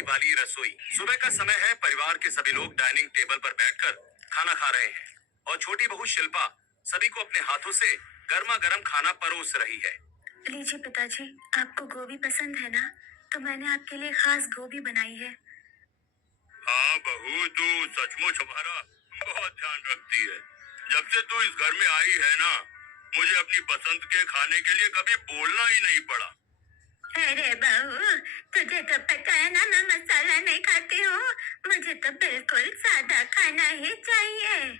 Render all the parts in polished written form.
बड़ी वाली रसोई। सुबह का समय है, परिवार के सभी लोग डाइनिंग टेबल पर बैठकर खाना खा रहे हैं और छोटी बहू शिल्पा सभी को अपने हाथों से गर्मा गर्म खाना परोस रही है। लीजिए पिताजी, आपको गोभी पसंद है ना? तो मैंने आपके लिए खास गोभी बनाई है। हाँ बहू, तू सचमुच हमारा बहुत ध्यान रखती है। जब से तू इस घर में आई है ना, मुझे अपनी पसंद के खाने के लिए कभी बोलना ही नहीं पड़ा। अरे बहू, तुझे तो पता है ना मैं मसाला नहीं खाती हूँ। मुझे तो बिल्कुल सादा खाना ही चाहिए।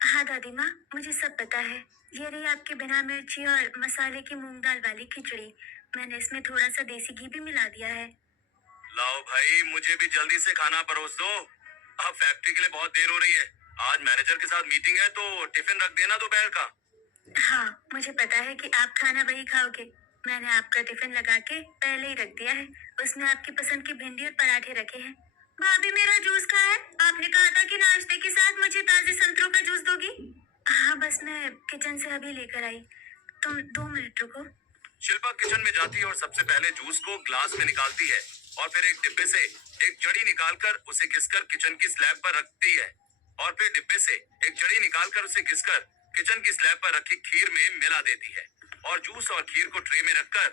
हाँ दादी माँ, मुझे सब पता है। ये रही आपकी बिना मिर्ची और मसाले की मूंग दाल वाली खिचड़ी। मैंने इसमें थोड़ा सा देसी घी भी मिला दिया है। लाओ भाई, मुझे भी जल्दी से खाना परोस दो। अब फैक्ट्री के लिए बहुत देर हो रही है। आज मैनेजर के साथ मीटिंग है, तो टिफिन रख देना दोपहर का। हाँ, मुझे पता है कि आप खाना वही खाओगे। मैंने आपका टिफिन लगा के पहले ही रख दिया है। उसमें आपकी पसंद की भिंडी और पराठे रखे हैं। भाभी, मेरा जूस कहाँ है? आपने कहा था कि नाश्ते के साथ मुझे ताजे संतरों का जूस दोगी। हाँ, बस मैं किचन से अभी लेकर आई। तुम 2 मिनट रुको। शिल्पा किचन में जाती है और सबसे पहले जूस को ग्लास में निकालती है और फिर एक डिब्बे से एक जड़ी निकालकर उसे घिसकर किचन की स्लैब पर रखती है और फिर डिब्बे से एक जड़ी निकालकर उसे घिसकर किचन की स्लैब पर रखी खीर में मिला देती है और जूस और खीर को ट्रे में रखकर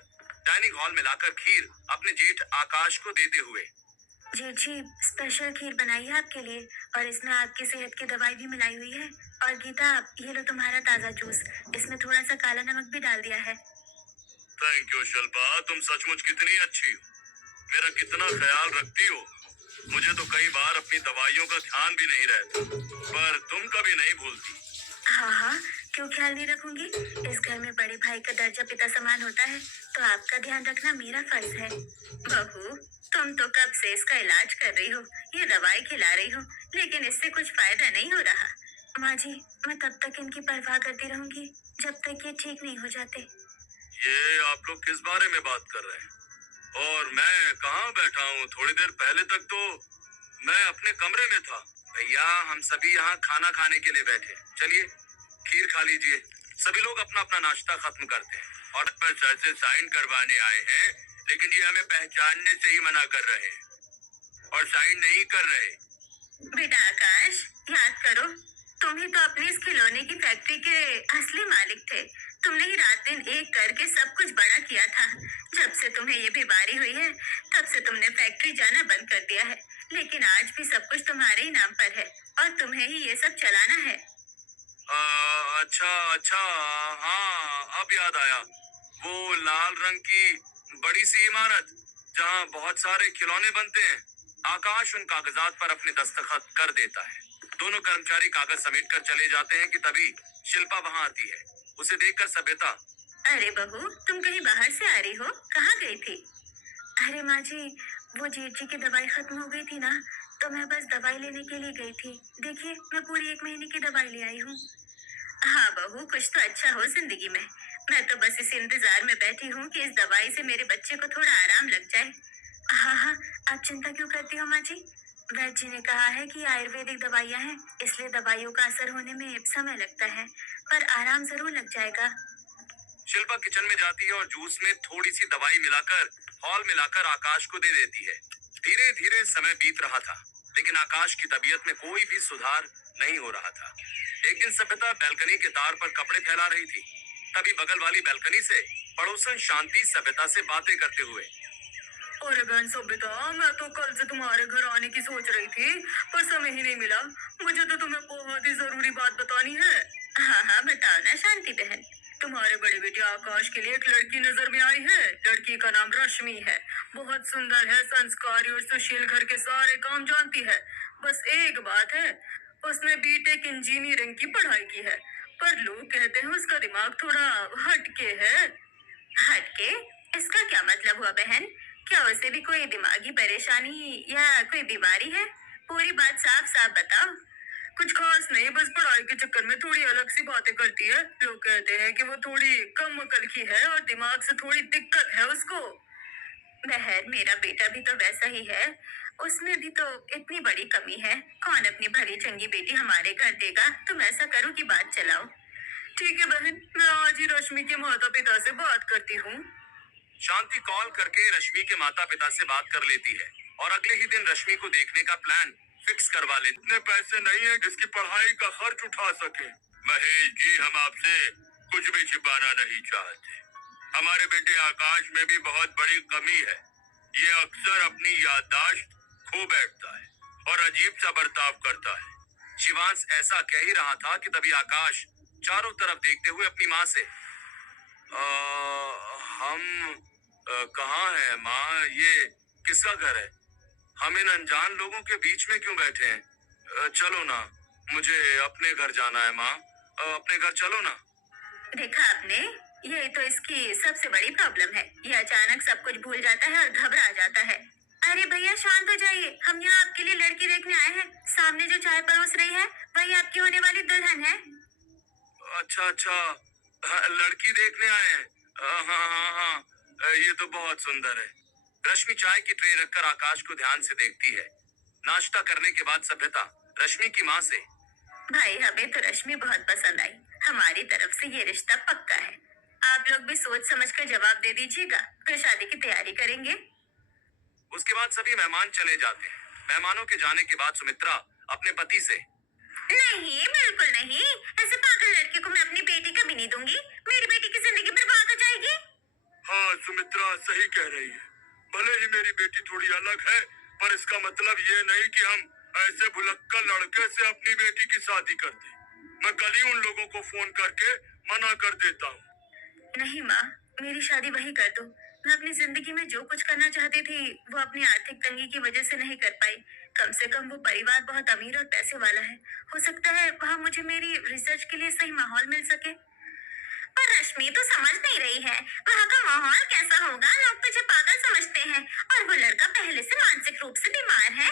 डाइनिंग हॉल में लाकर खीर अपने जेठ आकाश को देते हुए। जेठ जी, स्पेशल खीर बनाई है आपके लिए और इसमें आपकी सेहत की दवाई भी मिलाई हुई है। और गीता, ये लो तुम्हारा ताजा जूस। इसमें थोड़ा सा काला नमक भी डाल दिया है। थैंक यू शिल्पा, तुम सचमुच कितनी अच्छी हो। मेरा कितना ख्याल रखती हो। मुझे तो कई बार अपनी दवाइयों का ध्यान भी नहीं रहता, पर तुम कभी नहीं भूलती। हाँ हाँ, क्यों ख्याल नहीं रखूंगी? इस घर में बड़े भाई का दर्जा पिता समान होता है, तो आपका ध्यान रखना मेरा फर्ज है। बहू, तुम तो कब से इसका इलाज कर रही हो, ये दवाई खिला रही हो, लेकिन इससे कुछ फायदा नहीं हो रहा। माँ जी, मैं तब तक इनकी परवाह करती रहूंगी जब तक ये ठीक नहीं हो जाते। ये आप लोग किस बारे में बात कर रहे हैं? और मैं कहाँ बैठा हूँ? थोड़ी देर पहले तक तो मैं अपने कमरे में था। भैया, हम सभी यहाँ खाना खाने के लिए बैठे। चलिए खीर खा लीजिए। सभी लोग अपना अपना नाश्ता खत्म करते हैं और पर सर से साइन करवाने आए हैं, लेकिन ये हमें पहचानने से ही मना कर रहे हैं और साइन नहीं कर रहे। बेटा आकाश, याद करो, तुम ही तो अपनी इस खिलौने की फैक्ट्री के असली मालिक थे। तुमने ही रात दिन एक करके सब कुछ बड़ा किया था। जब से तुम्हें ये बीमारी हुई है, तब से तुमने फैक्ट्री जाना बंद कर दिया है। लेकिन आज भी सब कुछ तुम्हारे ही नाम पर है और तुम्हें ही ये सब चलाना है। अच्छा अच्छा, हाँ अब याद आया। वो लाल रंग की बड़ी सी इमारत जहाँ बहुत सारे खिलौने बनते हैं। आकाश उन कागजात पर अपने दस्तखत कर देता है। दोनों कर्मचारी कागज समेट कर चले जाते हैं कि तभी शिल्पा वहाँ आती है। उसे देखकर सभ्यता। अरे बहू, तुम कहीं बाहर से आ रही हो? कहाँ गई थी? अरे माँ जी, वो जेठ जी की दवाई खत्म हो गई थी ना, तो मैं बस दवाई लेने के लिए गई थी। देखिए, मैं पूरी 1 महीने की दवाई ले आई हूँ। हाँ बहू, कुछ तो अच्छा हो जिंदगी में। मैं तो बस इस इंतजार में बैठी हूँ कि इस दवाई से मेरे बच्चे को थोड़ा आराम लग जाए। हाँ हाँ, आप चिंता क्यों करती हो माँ जी? वैद्य जी ने कहा है कि आयुर्वेदिक दवाइयाँ हैं, इसलिए दवाइयों का असर होने में समय लगता है, पर आराम जरूर लग जाएगा। शिल्पा किचन में जाती है और जूस में थोड़ी सी दवाई मिलाकर हॉल में लाकर आकाश को दे देती है। धीरे धीरे समय बीत रहा था, लेकिन आकाश की तबीयत में कोई भी सुधार नहीं हो रहा था। एक दिन सभ्यता बैल्कनी के तार पर कपड़े फैला रही थी। तभी बगल वाली बैल्कनी से पड़ोसन शांति सभ्यता से बातें करते हुए। अरे बहन सभ्यता, मैं तो कल से तुम्हारे घर आने की सोच रही थी, पर समय ही नहीं मिला। मुझे तो तुम्हें बहुत ही जरूरी बात बतानी है। हाँ हाँ, बताओ ना शांति बहन। तुम्हारे बड़े बेटे आकाश के लिए एक लड़की नजर में आई है। लड़की का नाम रश्मि है। बहुत सुंदर है, संस्कारी और सुशील, घर के सारे काम जानती है। बस एक बात है, उसने बीटेक इंजीनियरिंग की पढ़ाई की है, पर लोग कहते हैं उसका दिमाग थोड़ा हटके है। हटके? इसका क्या मतलब हुआ बहन? क्या उसे भी कोई दिमागी परेशानी या कोई बीमारी है? पूरी बात साफ साफ बताओ। कुछ खास नहीं, बस पढ़ाई के चक्कर में थोड़ी अलग सी बातें करती है। लोग कहते हैं कि वो थोड़ी कम अकल की है और दिमाग से थोड़ी दिक्कत है उसको। बहन, मेरा बेटा भी तो वैसा ही है। उसमें भी तो इतनी बड़ी कमी है। कौन अपनी भली चंगी बेटी हमारे घर देगा? तुम ऐसा करो कि बात चलाओ। ठीक है बहन, मैं आज ही रश्मि के माता पिता से बात करती हूँ। शांति कॉल करके रश्मि के माता पिता से बात कर लेती है और अगले ही दिन रश्मि को देखने का प्लान फिक्स करवा ले। इतने पैसे नहीं है जिसकी पढ़ाई का खर्च उठा सके। महेश जी, हम आपसे कुछ भी छिपाना नहीं चाहते। हमारे बेटे आकाश में भी बहुत बड़ी कमी है। ये अक्सर अपनी याददाश्त खो बैठता है और अजीब सा बर्ताव करता है। शिवांश ऐसा कह ही रहा था कि तभी आकाश चारों तरफ देखते हुए अपनी माँ से, हम कहाँ हैं माँ? ये किसका घर है? हम इन अनजान लोगों के बीच में क्यों बैठे हैं? चलो ना, मुझे अपने घर जाना है माँ। अपने घर चलो ना। देखा आपने, यही तो इसकी सबसे बड़ी प्रॉब्लम है। ये अचानक सब कुछ भूल जाता है और घबरा जाता है। अरे भैया शांत हो जाइए, हम यहाँ आपके लिए लड़की देखने आए हैं। सामने जो चाय परोस रही है वही आपकी होने वाली दुल्हन है। अच्छा अच्छा, हाँ, लड़की देखने आए हैं। हाँ हाँ हाँ, ये तो बहुत सुंदर है। रश्मि चाय की ट्रे रखकर आकाश को ध्यान से देखती है। नाश्ता करने के बाद सभ्यता रश्मि की माँ से, भाई हमें तो रश्मि बहुत पसंद आई। हमारी तरफ से ये रिश्ता पक्का है। आप लोग भी सोच समझ कर जवाब दे दीजिएगा, फिर शादी की तैयारी करेंगे। उसके बाद सभी मेहमान चले जाते हैं। मेहमानों के जाने के बाद सुमित्रा अपने पति से, नहीं बिल्कुल नहीं, ऐसे पागल लड़के को मैं अपनी बेटी कभी नहीं दूंगी। मेरी बेटी की जिंदगी बर्बाद हो जाएगी। हाँ सुमित्रा सही कह रही है। भले ही मेरी बेटी थोड़ी अलग है, पर इसका मतलब ये नहीं कि हम ऐसे भुलक्कड़ लड़के से अपनी बेटी की शादी कर दें। मैं कल ही उन लोगों को फोन करके मना कर देता हूँ। नहीं माँ, मेरी शादी वही कर दो। मैं अपनी जिंदगी में जो कुछ करना चाहती थी वो अपनी आर्थिक तंगी की वजह से नहीं कर पाई। कम से कम वो परिवार बहुत अमीर और पैसे वाला है। हो सकता है वहाँ मुझे मेरी रिसर्च के लिए सही माहौल मिल सके। पर रश्मि तो समझ नहीं रही है, वहाँ का माहौल कैसा होगा। लोग तुझे पागल समझते हैं और वो लड़का पहले से मानसिक रूप से बीमार है।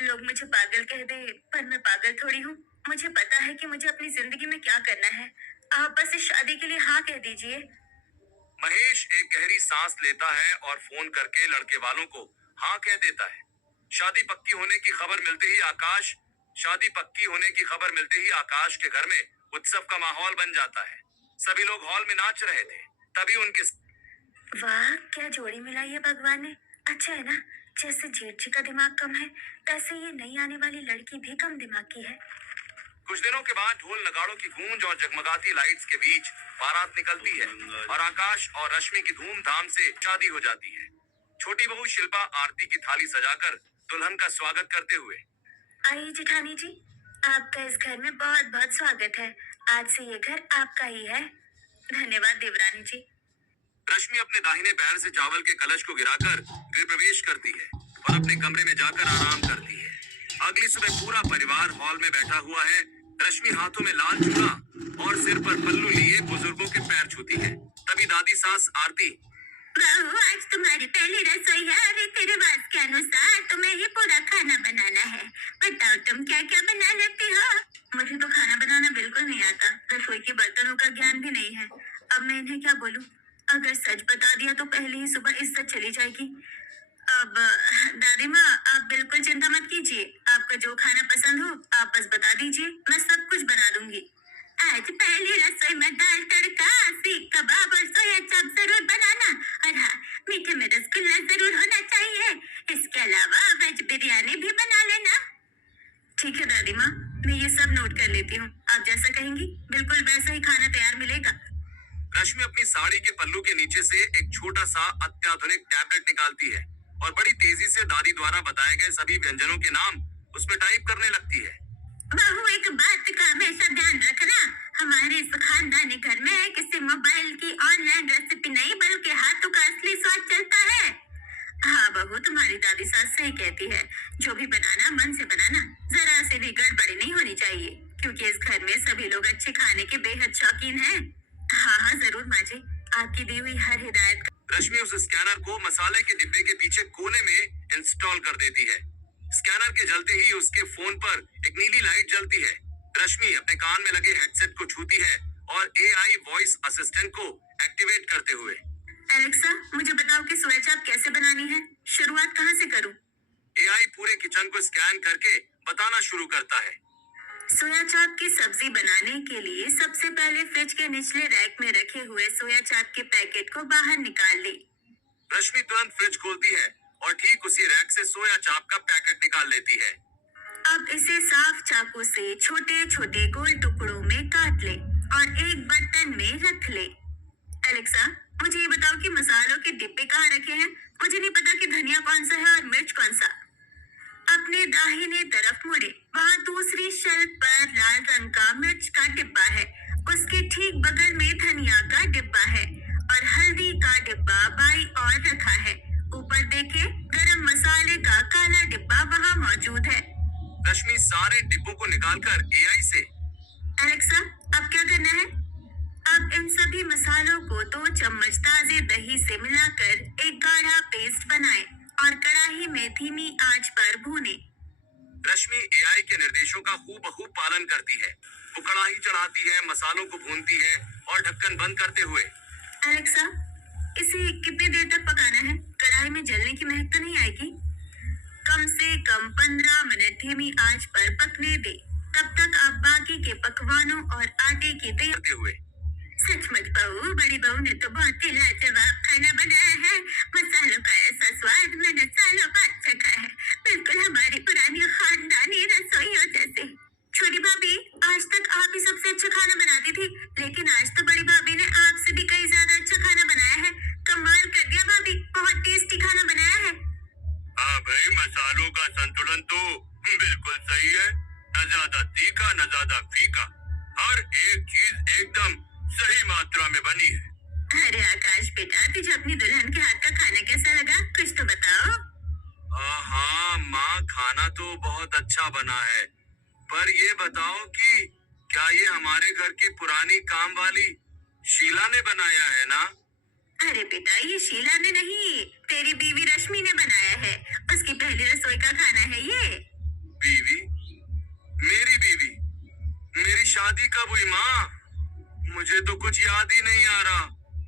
लोग मुझे पागल कह दे, पर मैं पागल थोड़ी हूँ। मुझे पता है कि मुझे अपनी जिंदगी में क्या करना है। आप बस इस शादी के लिए हाँ कह दीजिए। महेश एक गहरी सांस लेता है और फोन करके लड़के वालों को हाँ कह देता है। शादी पक्की होने की खबर मिलते ही आकाश के घर में उत्सव का माहौल बन जाता है। सभी लोग हॉल में नाच रहे थे। तभी उनके, वाह क्या जोड़ी मिलाई है भगवान ने। अच्छा है ना, जैसे जेठ जी का दिमाग कम है, वैसे ये नई आने वाली लड़की भी कम दिमाग की है। कुछ दिनों के बाद ढोल नगाड़ों की गूंज और जगमगाती लाइट्स के बीच बारात निकलती है और आकाश और रश्मि की धूमधाम से शादी हो जाती है। छोटी बहू शिल्पा आरती की थाली सजाकर दुल्हन का स्वागत करते हुए, आइए जेठानी जी, आपका इस घर में बहुत बहुत स्वागत है। आज से ये घर आपका ही है। धन्यवाद देवरानी जी। रश्मि अपने दाहिने पैर से चावल के कलश को गिराकर गृह प्रवेश करती है और अपने कमरे में जाकर आराम करती है। अगली सुबह पूरा परिवार हॉल में बैठा हुआ है। रश्मि हाथों में लाल चूड़ा और सिर पर पल्लू लिए बुजुर्गों के पैर छूती है। तभी दादी सास आरती, बहू आज तुम्हारी पहली रसोई है। रीति रिवाज के अनुसार तुम्हें ही पूरा खाना बनाना है। बताओ तुम क्या क्या बना लेती हो? मुझे तो खाना बनाना बिल्कुल नहीं आता। रसोई के बर्तनों का ज्ञान भी नहीं है। अब मैं इन्हें क्या बोलूं? अगर सच बता दिया तो पहले ही सुबह इज्जत चली जाएगी। अब दादी माँ आप बिल्कुल चिंता मत कीजिए। आपको जो खाना पसंद हो आप बस बता दीजिए, मैं सब कुछ बना दूंगी। आज पहली रसोई में दाल तड़का, सीख कबाब और सोया चाप जरूर बनाना। और हाँ, मीठे में रसगुल्ला जरूर होना चाहिए। इसके अलावा वेज बिरयानी भी बना लेना। ठीक है दादी माँ, मैं ये सब नोट कर लेती हूँ। आप जैसा कहेंगी बिल्कुल वैसा ही खाना तैयार मिलेगा। रश्मि अपनी साड़ी के पल्लू के नीचे से एक छोटा सा अत्याधुनिक टैबलेट निकालती है और बड़ी तेजी से दादी द्वारा बताए गए सभी व्यंजनों के नाम उसमें टाइप करने लगती है। बहू एक बात का हमेशा ध्यान रखना, हमारे इस खानदानी घर में किसी मोबाइल की ऑनलाइन रेसिपी नहीं बल्कि हाथों का असली स्वाद चलता है। हाँ बहू, तुम्हारी दादी सास सही कहती है। जो भी बनाना मन से बनाना, जरा से भी गड़बड़ी नहीं होनी चाहिए, क्योंकि इस घर में सभी लोग अच्छे खाने के बेहद शौकीन हैं। हाँ हाँ जरूर माँ जी, आपकी दी हुई हर हिदायत। रश्मि उस स्कैनर को मसाले के डिब्बे के पीछे कोने में इंस्टॉल कर देती है। स्कैनर के जलते ही उसके फोन पर एक नीली लाइट जलती है। रश्मि अपने कान में लगे हेडसेट को छूती है और एआई वॉइस असिस्टेंट को एक्टिवेट करते हुए, एलेक्सा मुझे बताओ कि सोया चाप कैसे बनानी है। शुरुआत कहाँ से करूँ? एआई पूरे किचन को स्कैन करके बताना शुरू करता है। सोया चाप की सब्जी बनाने के लिए सबसे पहले फ्रिज के निचले रैक में रखे हुए सोया चाप के पैकेट को बाहर निकाल ली। रश्मि तुरंत फ्रिज खोलती है और ठीक उसी रैक से सोया चाप का पैकेट निकाल लेती है। अब इसे साफ चाकू से छोटे छोटे गोल टुकड़ों में काट ले और एक बर्तन में रख ले। एलेक्सा, मुझे ये बताओ कि मसालों के डिब्बे कहाँ रखे हैं? मुझे नहीं पता कि धनिया कौन सा है और मिर्च कौन सा। अपने दाहिने तरफ मुड़े, वहाँ दूसरी शेल्फ पर लाल रंग का मिर्च का डिब्बा है। उसके ठीक बगल में धनिया का डिब्बा है और हल्दी का डिब्बा बाईं ओर रखा है। ऊपर देखे, गरम मसाले का काला डिब्बा वहाँ मौजूद है। रश्मि सारे डिब्बों को निकालकर एआई से, एलेक्सा, अब क्या करना है? अब इन सभी मसालों को 2 चम्मच ताजे दही से मिलाकर एक गाढ़ा पेस्ट बनाएं और कढ़ाई में धीमी आंच पर भूनें। रश्मि एआई के निर्देशों का हूबहू पालन करती है। वो कढ़ाई चढ़ाती है, मसालों को भूनती है और ढक्कन बंद करते हुए, एलेक्सा, इसे कितनी देर तक पकाना है? कढ़ाई में जलने की महक तो नहीं आएगी? कम से कम 15 मिनट धीमी आंच पर पकने दे। तब तक आप बाकी के पकवानों और आटे की तैयारी करते हुए, सचमुच बहू, बड़ी बहू ने तो बहुत ही लाजवाब खाना बनाया है। मसालों का ऐसा स्वाद मैंने सालों बाद चखा है, बिल्कुल हमारी पुरानी खानदानी रसोइयों जैसे। छोटी भाभी, आज तक आप ही सबसे अच्छा खाना बनाती थी, लेकिन आज तो बड़ी भाभी ने आपसे भी कहीं ज्यादा अच्छा खाना बनाया है। कमाल कर दिया भाभी, बहुत टेस्टी खाना बनाया है। हाँ भाई, मसालों का संतुलन तो बिल्कुल सही है। न ज्यादा तीखा न ज्यादा फीका, हर एक चीज एकदम सही मात्रा में बनी है। अरे आकाश बेटा, तुझे अपनी दुल्हन के हाथ का खाना कैसा लगा? कुछ तो बताओ। हाँ माँ, खाना तो बहुत अच्छा बना है, पर ये बताओ कि क्या ये हमारे घर की पुरानी काम वाली शीला ने बनाया है ना? अरे बेटा, ये शीला ने नहीं, तेरी बीवी रश्मि ने बनाया है। उसकी पहली रसोई का खाना है ये। बीवी? मेरी बीवी? मेरी शादी कब हुई माँ? मुझे तो कुछ याद ही नहीं आ रहा।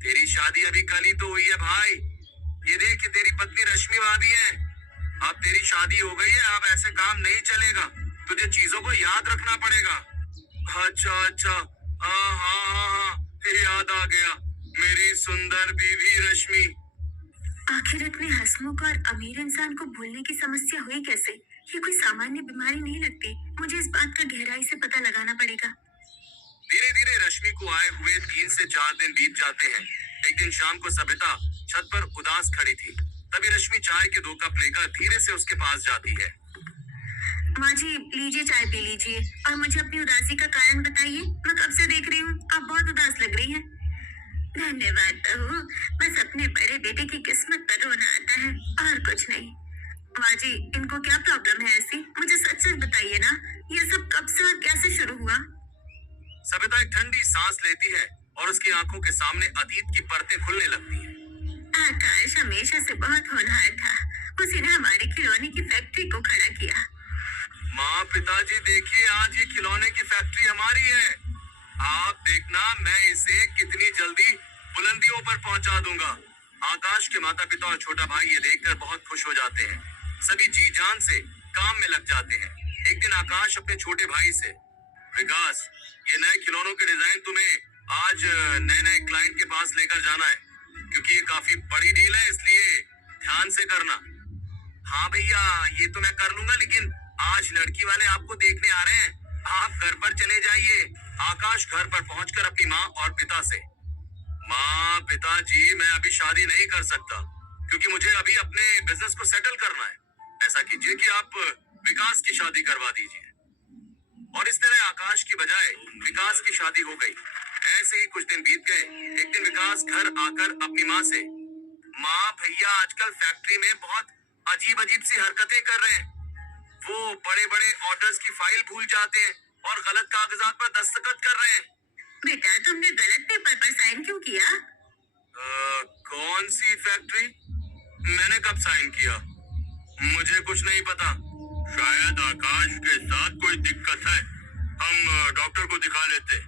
तेरी शादी अभी कल ही तो हुई है भाई। ये देख कि तेरी पत्नी रश्मि भाभी है। अब तेरी शादी हो गई है, अब ऐसे काम नहीं चलेगा। तुझे चीजों को याद रखना पड़ेगा। अच्छा अच्छा, हाँ हाँ हाँ हाँ, याद आ गया। मेरी सुंदर बीवी रश्मि। आखिर इतने हंसमुख और अमीर इंसान को भूलने की समस्या हुई कैसे? ये कोई सामान्य बीमारी नहीं लगती। मुझे इस बात का गहराई से पता लगाना पड़ेगा। धीरे धीरे रश्मि को आए हुए 3 से 4 दिन बीत जाते हैं। एक दिन शाम को सबिता छत पर उदास खड़ी थी। तभी रश्मि चाय के 2 कप लेकर धीरे से उसके पास जाती है। माँ जी, लीजिए, चाय पी लीजिए और मुझे अपनी उदासी का कारण बताइए। मैं कब से देख रही हूँ, आप बहुत उदास लग रही हैं। धन्यवाद बहू, बस अपने बड़े बेटे की किस्मत पर रोना आता है और कुछ नहीं। माँ जी, इनको क्या प्रॉब्लम है ऐसी? मुझे सच सच बताइए ना, ये सब कब से और कैसे शुरू हुआ? सबिता एक ठंडी सांस लेती है और उसकी आंखों के सामने अतीत की परतें खुलने लगती हैं। आकाश हमेशा से बहुत होनहार था। उसी ने हमारी खिलौने की फैक्ट्री को खड़ा किया। माँ, पिताजी देखिए, आज ये खिलौने की फैक्ट्री हमारी है। आप देखना, मैं इसे कितनी जल्दी बुलंदियों पर पहुंचा दूंगा। आकाश के माता पिता और छोटा भाई ये देखकर बहुत खुश हो जाते हैं। सभी जी जान से काम में लग जाते हैं। एक दिन आकाश अपने छोटे भाई से, विकास, ये नए खिलौनों के डिजाइन तुम्हें आज नए नए क्लाइंट के पास लेकर जाना है, क्योंकि ये काफी बड़ी डील है, इसलिए ध्यान से करना। हाँ भैया, ये तो मैं कर लूंगा, लेकिन आज लड़की वाले आपको देखने आ रहे हैं, आप घर पर चले जाइए। आकाश घर पर पहुंचकर अपनी माँ और पिता से, माँ पिताजी, मैं अभी शादी नहीं कर सकता, क्योंकि मुझे अभी अपने बिजनेस को सेटल करना है। ऐसा कीजिए कि आप विकास की शादी करवा दीजिए। और इस तरह आकाश की बजाय विकास की शादी हो गई। ऐसे ही कुछ दिन बीत गए। एक दिन विकास घर आकर अपनी माँ से, माँ भैया आजकल फैक्ट्री में बहुत अजीब अजीब सी हरकतें कर रहे हैं। वो बड़े बड़े ऑर्डर्स की फाइल भूल जाते हैं और गलत कागजात पर दस्तखत कर रहे हैं। बेटा, तुमने गलत पेपर पर साइन क्यों किया? कौन सी फैक्ट्री? मैंने कब साइन किया? मुझे कुछ नहीं पता। शायद आकाश के साथ कोई दिक्कत है। हम डॉक्टर को दिखा लेते।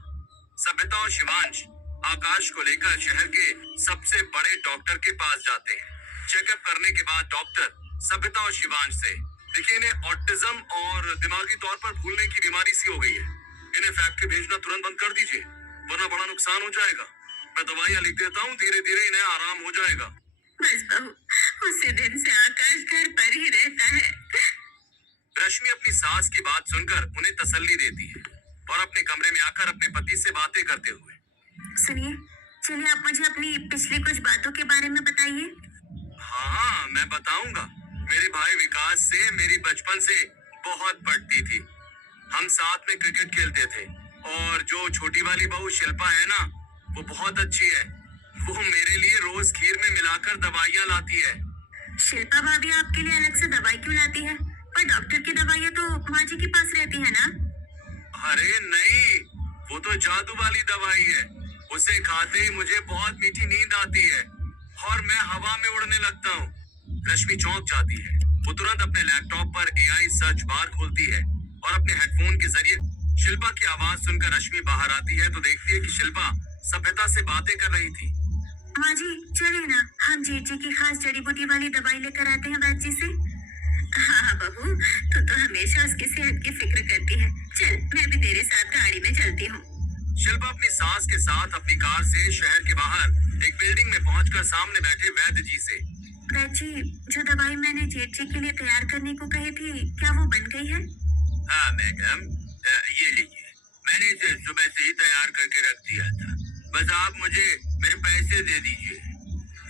सबिता और शिवांश आकाश को लेकर शहर के सबसे बड़े डॉक्टर के पास जाते हैं। चेकअप करने के बाद डॉक्टर सबिता और शिवांश से, देखिए, इन्हें ऑटिज्म और दिमागी तौर पर भूलने की बीमारी सी हो गई है। इन्हें फैक्ट्री भेजना तुरंत बंद कर दीजिए, वरना बड़ा नुकसान हो जाएगा। मैं दवाइयाँ लिख देता हूँ, धीरे धीरे इन्हें आराम हो जाएगा। बस बहू, उसी दिन से आकाश घर पर ही रहता है। रश्मि अपनी सास की बात सुनकर उन्हें तसल्ली देती है और अपने कमरे में आकर अपने पति से बातें करते हुए, सुनिए, चलिए आप मुझे अपनी पिछली कुछ बातों के बारे में बताइए। हाँ हाँ मैं बताऊंगा। मेरे भाई विकास से मेरी बचपन से बहुत पटती थी। हम साथ में क्रिकेट खेलते थे और जो छोटी वाली बहू शिल्पा है ना, वो बहुत अच्छी है। वो मेरे लिए रोज खीर में मिलाकर दवाइयाँ लाती है। शिल्पा भाभी आपके लिए अलग से दवाई क्यों लाती है? पर डॉक्टर की दवाइयाँ तो माँ जी के पास रहती है ना? अरे नहीं, वो तो जादू वाली दवाई है। उसे खाते ही मुझे बहुत मीठी नींद आती है और मैं हवा में उड़ने लगता हूँ। रश्मि चौंक जाती है। वो तुरंत अपने लैपटॉप पर एआई सर्च बार खोलती है और अपने हेडफोन के जरिए शिल्पा की आवाज सुनकर रश्मि बाहर आती है तो देखती है कि शिल्पा सभ्यता से बातें कर रही थी। माँ जी चलिए ना, हम जेठ जी की खास जड़ी बूटी वाली दवाई लेकर आते हैं वैद्य जी से। हाँ हाँ बहू, तू तो हमेशा उसकी सेहत की फिक्र करती है। चल मैं भी तेरे साथ गाड़ी में चलती हूँ। शिल्पा अपनी सास के साथ अपनी कार से शहर के बाहर एक बिल्डिंग में पहुंचकर सामने बैठे वैद्य जी से, वैद्य जी, जो दवाई मैंने जेठ जी के लिए तैयार करने को कही थी, क्या वो बन गई है? हाँ मैडम, ये लीजिए। मैंने इसे सुबह से ही तैयार करके रख दिया था। बस आप मुझे मेरे पैसे दे दीजिए।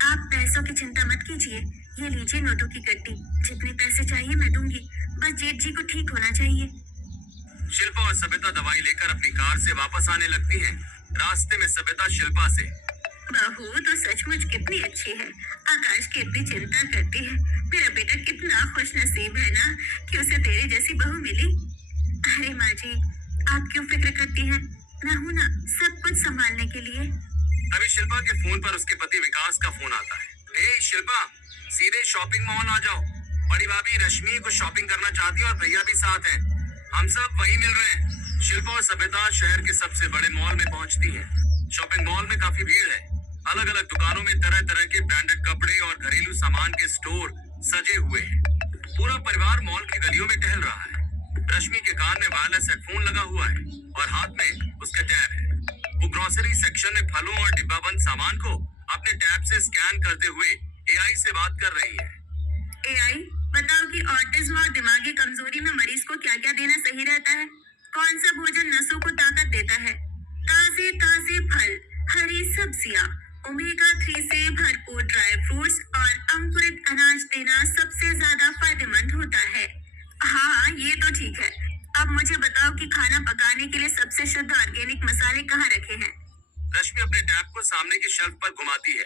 आप पैसों की चिंता मत कीजिए, ये लीजिए नोटों की गड्डी। जितने पैसे चाहिए मैं दूंगी, बस जेठ जी को ठीक होना चाहिए। शिल्पा और सबिता दवाई लेकर अपनी कार से वापस आने लगती हैं। रास्ते में सबिता शिल्पा से, बहू तो सचमुच कितनी अच्छी है, आकाश की इतनी चिंता करती है। मेरा बेटा कितना खुश नसीब है ना कि उसे तेरे जैसी बहू मिली। अरे माँ जी, आप क्यों फिक्र करती हैं? मैं हूँ ना सब कुछ संभालने के लिए। तभी शिल्पा के फोन पर उसके पति विकास का फोन आता है। हे शिल्पा, सीधे शॉपिंग मॉल आ जाओ। बड़ी भाभी रश्मि को शॉपिंग करना चाहती है और भैया भी साथ हैं। हम सब वहीं मिल रहे हैं। शिल्पा और सबिता शहर के सबसे बड़े मॉल में पहुंचती हैं। शॉपिंग मॉल में काफी भीड़ है। अलग अलग दुकानों में तरह तरह के ब्रांडेड कपड़े और घरेलू सामान के स्टोर सजे हुए हैं। पूरा परिवार मॉल की गलियों में टहल रहा है। रश्मि के कान में वायरलेस हेडफोन लगा हुआ है और हाथ में उसका टैब है। वो ग्रोसरी सेक्शन में फलों और डिब्बाबंद सामान को अपने टैब से स्कैन करते हुए एआई से बात कर रही है। एआई, बताओ कि ऑटिज्म और दिमागी कमजोरी में मरीज को क्या क्या देना सही रहता है? कौन सा भोजन नसों को ताकत देता है? ताजे ताजे फल, हरी सब्जियां, ओमेगा 3 से भरपूर ड्राई फ्रूट्स और अंकुरित अनाज देना सबसे ज्यादा फायदेमंद होता है। हाँ ये तो ठीक है। अब मुझे बताओ कि खाना पकाने के लिए सबसे शुद्ध ऑर्गेनिक मसाले कहाँ रखे हैं? रश्मि अपने टैब को सामने की शेल्फ पर घुमाती है।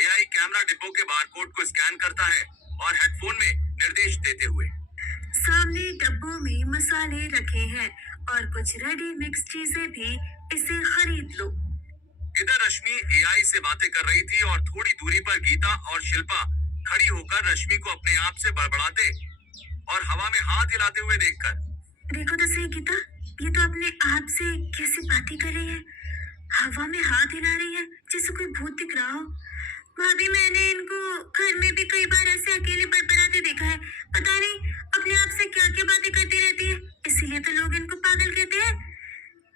एआई कैमरा डिब्बों के बारकोड को स्कैन करता है और हेडफोन में निर्देश देते हुए, सामने डब्बों में मसाले रखे हैं और कुछ रेडी मिक्स चीजें भी, इसे खरीद लो। इधर रश्मि एआई से बातें कर रही थी और थोड़ी दूरी पर गीता और शिल्पा खड़ी होकर रश्मि को अपने आप से बड़बड़ाते और हवा में हाथ हिलाते हुए देखकर, देखो तो सही गीता, ये तो अपने आप से कैसे बातें कर रही है, हवा में हाथ हिला रही है जैसे कोई भूत दिख रहा हो। भाभी मैंने इनको घर में भी कई बार ऐसे अकेले बड़बड़ाते देखा है। पता नहीं अपने आप से क्या क्या बातें करती रहती है, इसीलिए तो लोग इनको पागल कहते हैं।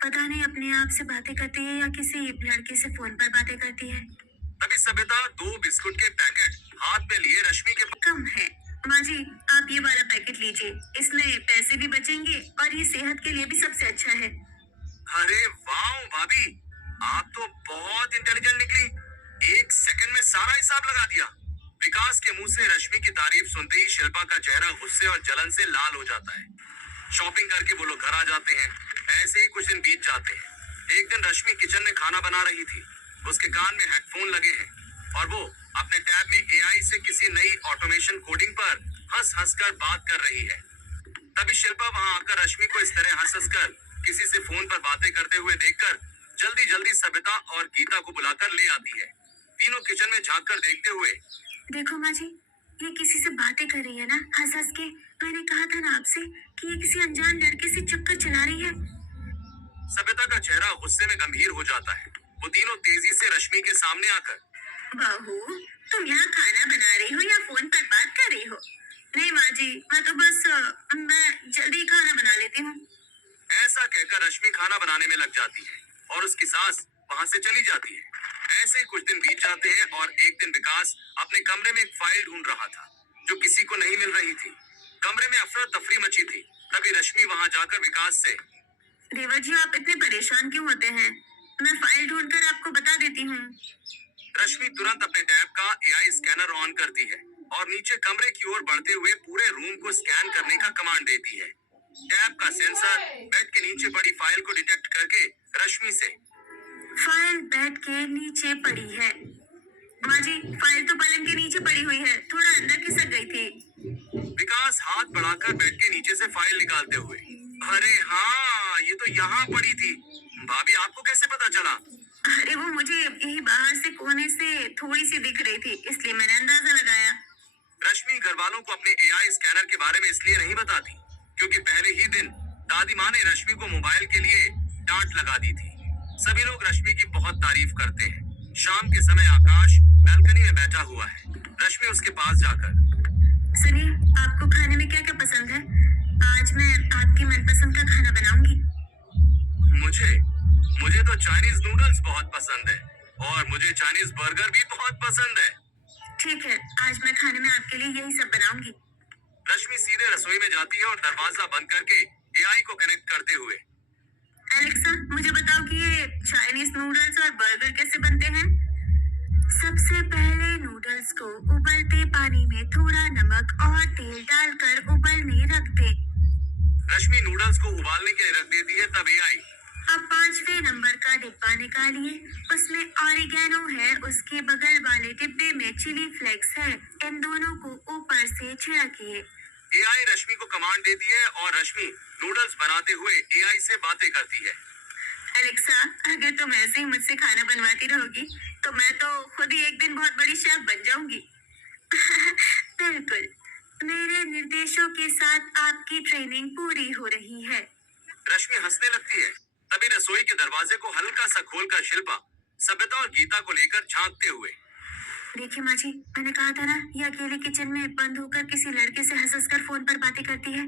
पता नहीं अपने आप से बातें करती है या किसी लड़के से फोन पर बातें करती है। तभी सबिता 2 बिस्कुट के पैकेट हाथ में लिए रश्मि के कम है माँ जी, आप ये वाला पैकेट लीजिए, इसमें पैसे भी बचेंगे और ये सेहत के लिए भी सबसे अच्छा है। अरे वाह भाभी, आप तो बहुत इंटेलिजेंट निकली। 1 सेकंड में सारा हिसाब लगा दिया। विकास के मुंह से रश्मि की तारीफ सुनते ही शिल्पा का चेहरा गुस्से और जलन से लाल हो जाता है। शॉपिंग करके वो लोग घर आ जाते हैं। ऐसे ही कुछ दिन बीत जाते हैं। एक दिन रश्मि किचन में खाना बना रही थी। उसके कान में हेडफोन लगे हैं और वो अपने टैब में एआई से किसी नई ऑटोमेशन कोडिंग पर हंस हंस कर बात कर रही है। तभी शिल्पा वहां आकर रश्मि को इस तरह हंस हंस कर किसी से फोन पर बातें करते हुए देखकर जल्दी जल्दी सबिता और गीता को बुलाकर ले आती है। तीनों किचन में झांक कर देखते हुए, देखो माँ जी, ये किसी से बातें कर रही है ना हंस हंस के। मैंने कहा था ना आपसे कि ये किसी अनजान लड़के से चक्कर चला रही है। सबिता का चेहरा गुस्से में गंभीर हो जाता है। वो तीनों तेजी से रश्मि के सामने आकर, बहू तुम यहाँ खाना बना रही हो या फोन पर बात कर रही हो? नहीं माँ जी, मैं तो बस मैं जल्दी खाना बना लेती हूँ। ऐसा कहकर रश्मि खाना बनाने में लग जाती है और उसकी सास वहां से चली जाती है। ऐसे ही कुछ दिन बीत जाते हैं और एक दिन विकास अपने कमरे में एक फाइल ढूंढ रहा था जो किसी को नहीं मिल रही थी। कमरे में अफरा तफरी मची थी। तभी रश्मि वहां जाकर विकास से, देवर जी आप इतने परेशान क्यों होते हैं? मैं फाइल ढूंढकर आपको बता देती हूँ। रश्मि तुरंत अपने टैब का एआई स्कैनर ऑन करती है और नीचे कमरे की ओर बढ़ते हुए पूरे रूम को स्कैन करने का कमांड देती है। टैब का सेंसर बेड के नीचे पड़ी फाइल को डिटेक्ट करके रश्मि से, फाइल बेड के नीचे पड़ी है। माँ जी फाइल तो पलंग के नीचे पड़ी हुई है, थोड़ा अंदर खिसक गई थी। विकास हाथ बढ़ाकर बेड के नीचे से फाइल निकालते हुए, अरे हाँ ये तो यहाँ पड़ी थी। भाभी आपको कैसे पता चला? अरे वो मुझे यही बाहर से कोने से थोड़ी सी दिख रही थी, इसलिए मैंने अंदाजा लगाया। रश्मि घर वालों को अपने एआई स्कैनर के बारे में इसलिए नहीं बताती क्योंकि पहले ही दिन दादी माँ ने रश्मि को मोबाइल के लिए डांट लगा दी थी। सभी लोग रश्मि की बहुत तारीफ करते हैं। शाम के समय आकाश बालकनी में बैठा हुआ है। रश्मि उसके पास जाकर, सुनिए आपको खाने में क्या क्या पसंद है? आज मैं आपकी मनपसंद का खाना बनाऊंगी। मुझे तो चाइनीज नूडल्स बहुत पसंद है और मुझे चाइनीज बर्गर भी बहुत पसंद है। ठीक है आज मैं खाने में आपके लिए यही सब बनाऊंगी। रश्मि सीधे रसोई में जाती है और दरवाजा बंद करके एआई को कनेक्ट करते हुए, एलेक्सा मुझे बताओ कि ये चाइनीज नूडल्स और बर्गर कैसे बनते हैं? सबसे पहले नूडल्स को उबलते पानी में थोड़ा नमक और तेल डालकर उबलने रख दे। रश्मि नूडल्स को उबालने के लिए रख देती है। तब एआई, अब 5वें नंबर का डिब्बा निकालिए, उसमें ऑरिगेनो है, उसके बगल वाले डिब्बे में चिली फ्लेक्स है, इन दोनों को ऊपर से छिड़किए। एआई रश्मि को कमांड देती है और रश्मि नूडल्स बनाते हुए एआई से बातें करती है। एलेक्सा अगर तुम ऐसे ही मुझसे खाना बनवाती रहोगी तो मैं तो खुद ही एक दिन बहुत बड़ी शेफ बन जाऊंगी। बिल्कुल मेरे निर्देशों के साथ आपकी ट्रेनिंग पूरी हो रही है। रश्मि हंसने लगती है। तभी रसोई के दरवाजे को हल्का सा खोलकर शिल्पा सभ्यता और गीता को लेकर झांकते हुए, देखिए माँ जी मैंने कहा था ना ये अकेले किचन में बंद होकर किसी लड़के से हंस कर फोन पर बातें करती है।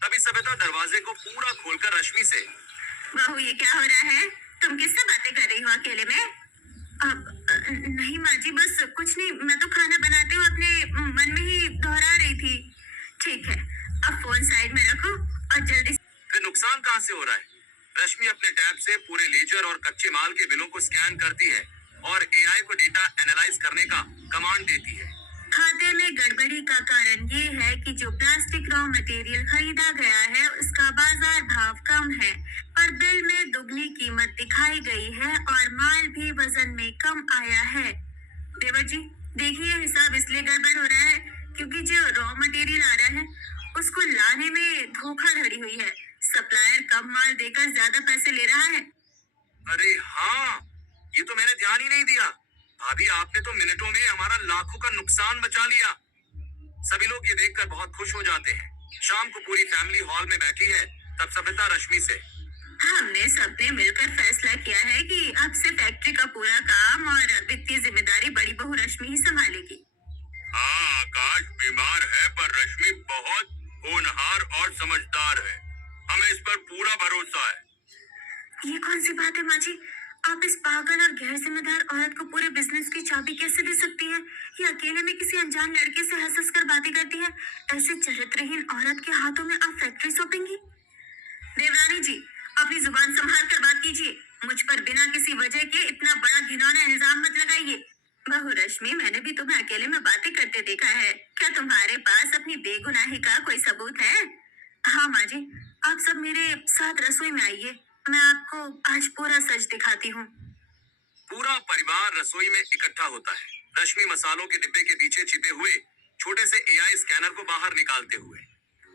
तभी सभ्यता दरवाजे को पूरा खोलकर रश्मि से, बहू ये क्या हो रहा है? तुम किससे बातें कर रही हो अकेले में? नहीं माँ जी बस कुछ नहीं, मैं तो खाना बनाते हुए अपने मन में ही दोहरा रही थी। ठीक है अब फोन साइड में रखो और जल्दी। फिर नुकसान कहाँ से हो रहा है? रश्मि अपने टैब से पूरे लेजर और कच्चे माल के बिलों को स्कैन करती है और एआई को डेटा एनालाइज करने का कमांड देती है। खाते में गड़बड़ी का कारण ये है कि जो प्लास्टिक रॉ मटेरियल खरीदा गया है उसका बाजार भाव कम है, पर बिल में दुगनी कीमत दिखाई गई है और माल भी वजन में कम आया है। देवर जी देखिए हिसाब इसलिए गड़बड़ हो रहा है क्योंकि जो रॉ मटेरियल आ रहा है उसको लाने में धोखाधड़ी हुई है। सप्लायर कम माल देकर ज्यादा पैसे ले रहा है। अरे हाँ ये तो मैंने ध्यान ही नहीं दिया। भाभी आपने तो मिनटों में हमारा लाखों का नुकसान बचा लिया। सभी लोग ये देखकर बहुत खुश हो जाते हैं। शाम को पूरी फैमिली हॉल में बैठी है। तब सभ्यता रश्मि से, हमने सबने मिलकर फैसला किया है कि अब से फैक्ट्री का पूरा काम और वित्तीय जिम्मेदारी बड़ी बहू रश्मि ही संभालेगी। हाँ आकाश बीमार है पर रश्मि बहुत होनहार और समझदार है। हमें इस पर पूरा भरोसा है। ये कौन सी बात है माँ जी? आप इस पागल और गैर जिम्मेदार औरत को पूरे बिजनेस की चाबी कैसे दे सकती है? ये अकेले में किसी अनजान लड़के से हंस कर बातें करती है। ऐसे चरित्रहीन औरत के हाथों में आप फैक्ट्री सौंपेंगी? देवरानी जी अपनी जुबान संभाल कर बात कीजिए। मुझ पर बिना किसी वजह के इतना बड़ा घिनौना इल्जाम मत लगाइए। बहू रश्मि मैंने भी तुम्हें अकेले में बातें करते देखा है। क्या तुम्हारे पास अपनी बेगुनाही का कोई सबूत है? हाँ माँ जी आप सब मेरे साथ रसोई में आइए, मैं आपको आज पूरा सच दिखाती हूँ। पूरा परिवार रसोई में इकट्ठा होता है। रश्मि मसालों के डिब्बे के पीछे छिपे हुए छोटे से एआई स्कैनर को बाहर निकालते हुए,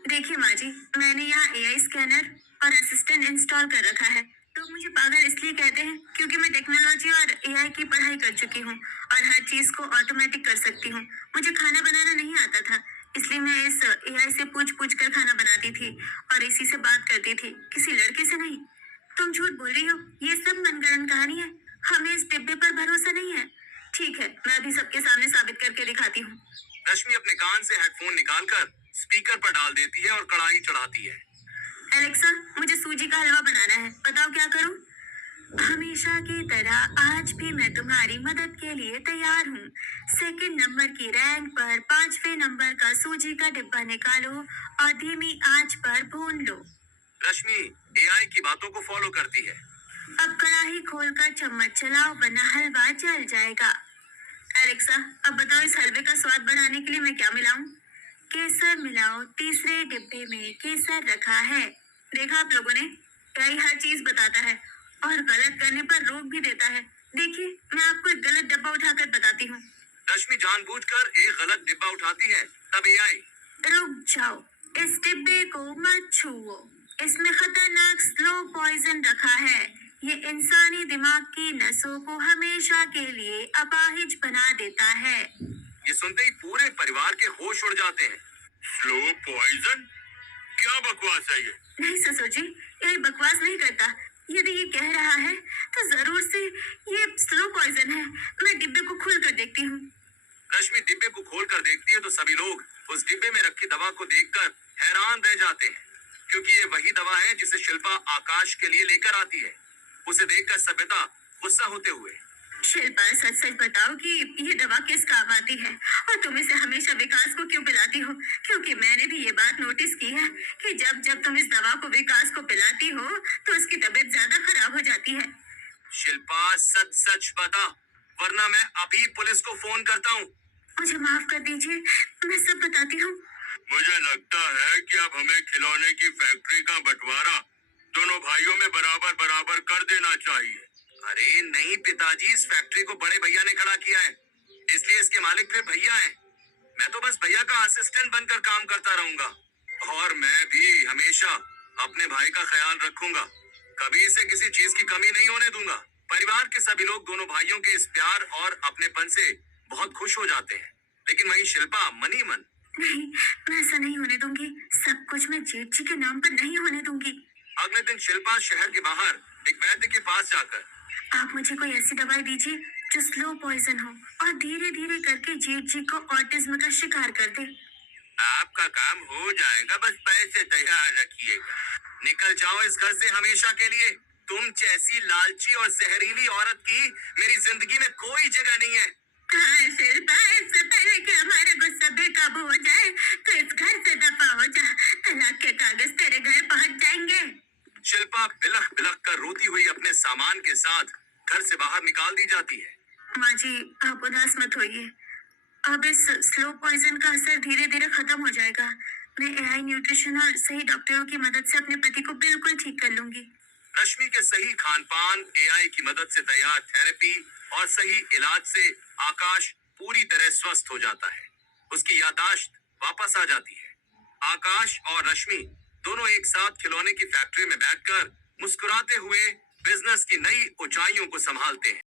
देखिए माँ जी मैंने यहाँ एआई स्कैनर और असिस्टेंट इंस्टॉल कर रखा है। लोग मुझे पागल इसलिए कहते हैं क्योंकि मैं टेक्नोलॉजी और एआई की पढ़ाई कर चुकी हूँ और हर चीज को ऑटोमेटिक कर सकती हूँ। मुझे खाना बनाना नहीं आता था इसलिए मैं इस एआई से पूछ पूछ कर खाना बनाती थी और इसी से बात करती थी, किसी लड़के से नहीं। तुम झूठ बोल रही हो, ये सब मनगढ़ंत कहानी है। हमें इस डिब्बे पर भरोसा नहीं है। ठीक है मैं अभी सबके सामने साबित करके दिखाती हूँ। रश्मि अपने कान से हेडफोन निकालकर स्पीकर पर डाल देती है और कढ़ाई चढ़ाती है। एलेक्सा मुझे सूजी का हलवा बनाना है, बताओ क्या करूँ? हमेशा की तरह आज भी मैं तुम्हारी मदद के लिए तैयार हूँ। सेकंड नंबर की रैंक पर 5वें नंबर का सूजी का डिब्बा निकालो और धीमी आंच पर भून लो। रश्मि एआई की बातों को फॉलो करती है। अब कढ़ाई खोलकर चम्मच चलाओ वरना हलवा जल जाएगा। एलेक्सा, अब बताओ इस हलवे का स्वाद बढ़ाने के लिए मैं क्या मिलाऊं? केसर मिलाओ। तीसरे डिब्बे में केसर रखा है। देखा आप लोगों ने, एआई हर चीज बताता है और गलत करने पर रोक भी देता है। देखिए, मैं आपको एक गलत डब्बा उठाकर बताती हूँ। रश्मि जानबूझकर एक गलत डिब्बा उठाती है, तब एआई। रुक जाओ, इस डिब्बे को मत छुओ। इसमें खतरनाक स्लो पॉइजन रखा है। ये इंसानी दिमाग की नसों को हमेशा के लिए अपाहिज बना देता है। ये सुनते ही पूरे परिवार के होश उड़ जाते हैं। Slow poison? क्या बकवास है ये? नहीं ससुर जी, ये बकवास नहीं करता। यदि ये कह रहा है तो जरूर से ये स्लो पॉइजन है। मैं डिब्बे को खोल कर देखती हूँ। रश्मि डिब्बे को खोलकर देखती है तो सभी लोग उस डिब्बे में रखी दवा को देखकर हैरान रह जाते हैं, क्योंकि ये वही दवा है जिसे शिल्पा आकाश के लिए लेकर आती है। उसे देखकर सभ्यता गुस्सा होते हुए। शिल्पा, सच सच बताओ कि ये दवा किस काम आती है और तुम इसे हमेशा विकास को क्यों पिलाती हो? क्योंकि मैंने भी ये बात नोटिस की है कि जब जब तुम इस दवा को विकास को पिलाती हो तो उसकी तबीयत ज्यादा खराब हो जाती है। शिल्पा सच सच बता, वरना मैं अभी पुलिस को फोन करता हूँ। मुझे माफ कर दीजिए, मैं सब बताती हूँ। मुझे लगता है कि अब हमें खिलौने की फैक्ट्री का बंटवारा दोनों भाइयों में बराबर बराबर कर देना चाहिए। अरे नहीं पिताजी, इस फैक्ट्री को बड़े भैया ने खड़ा किया है, इसलिए इसके मालिक फिर भैया हैं। मैं तो बस भैया का असिस्टेंट बनकर काम करता रहूंगा और मैं भी हमेशा अपने भाई का ख्याल रखूंगा। कभी इसे किसी चीज की कमी नहीं होने दूंगा। परिवार के सभी लोग दोनों भाइयों के इस प्यार और अपनेपन से बहुत खुश हो जाते हैं, लेकिन वही शिल्पा मन ही मन। नहीं, मैं ऐसा नहीं होने दूंगी। सब कुछ मैं जेठ जी के नाम पर नहीं होने दूंगी। अगले दिन शिल्पा शहर के बाहर एक वैद्य के पास जाकर, आप मुझे कोई ऐसी दवाई दीजिए जो स्लो पॉइजन हो और धीरे धीरे करके जेठ जी को ऑटिज्म का शिकार कर दे। आपका काम हो जाएगा, बस पैसे तैयार रखिएगा। निकल जाओ इस घर से हमेशा के लिए। तुम जैसी लालची और जहरीली औरत की मेरी जिंदगी में कोई जगह नहीं है। हाँ शिल्पा, इससे पहले कि हमारा गुस्सा बेकाबू हो जाए तो इस घर से दफा हो जा। तलाक के कागज तेरे घर पहुंच जाएंगे। शिल्पा बिलख बिलख कर रोती हुई अपने सामान के साथ घर से बाहर निकाल दी जाती है। माँ जी, आप उदास मत होइए। अब इस स्लो पॉइजन का असर धीरे धीरे खत्म हो जाएगा। मैं एआई न्यूट्रिशन और सही डॉक्टरों की मदद से अपने पति को बिल्कुल ठीक कर लूंगी। रश्मि के सही खान पान, एआई की मदद से तैयार थेरेपी और सही इलाज से आकाश पूरी तरह स्वस्थ हो जाता है। उसकी याददाश्त वापस आ जाती है। आकाश और रश्मि दोनों एक साथ खिलौने की फैक्ट्री में बैठकर मुस्कुराते हुए बिजनेस की नई ऊंचाइयों को संभालते हैं।